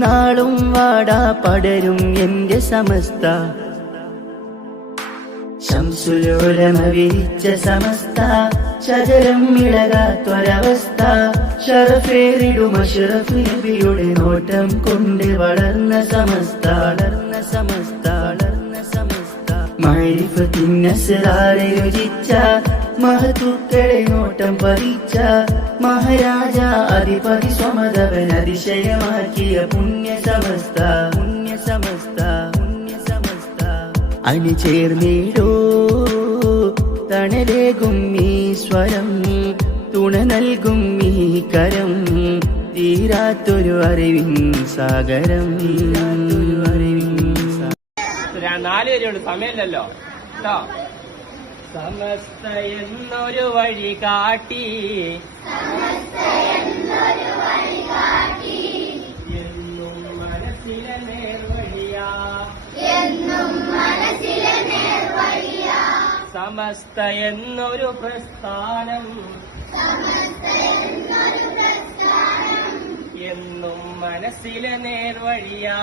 നാളും വാടാ പടരും എന്റെ സമസ്ത ശംസുൽ ഉലമ വിരിച്ച സമസ്ത ശജരം ഇളകാത്തൊരവസ്ഥ ഷറഫേറിടും അഷ്റഫ് നബിയുടെ നോട്ടം കൊണ്ട് വളർന്ന സമസ്ത മഅരിഫത്തിൻ അസ്റാറെ രുചിച്ച മഹത്തുക്കളെ നോട്ടം പതിച്ച മഹാരാജ അധിപതി സ്വമതവൻ അതിശയമാക്കിയ പുണ്യ സമസ്ത അണിചേർന്നിടോ തണലേകും ഈ സ്വരം തുണ നൽകും ഈ കരം തീരാത്തൊരു അറിവിൻ സാഗരം 4 വരെയുള്ളൂ, സമയമില്ലല്ലോ കേട്ടോ. സമസ്ത എന്നൊരു വഴി കാട്ടി എന്നും മനസ്സിലെ നേർവഴിയാ സമസ്ത എന്നൊരു പ്രസ്ഥാനം എന്നും മനസ്സിലെ നേർവഴിയാ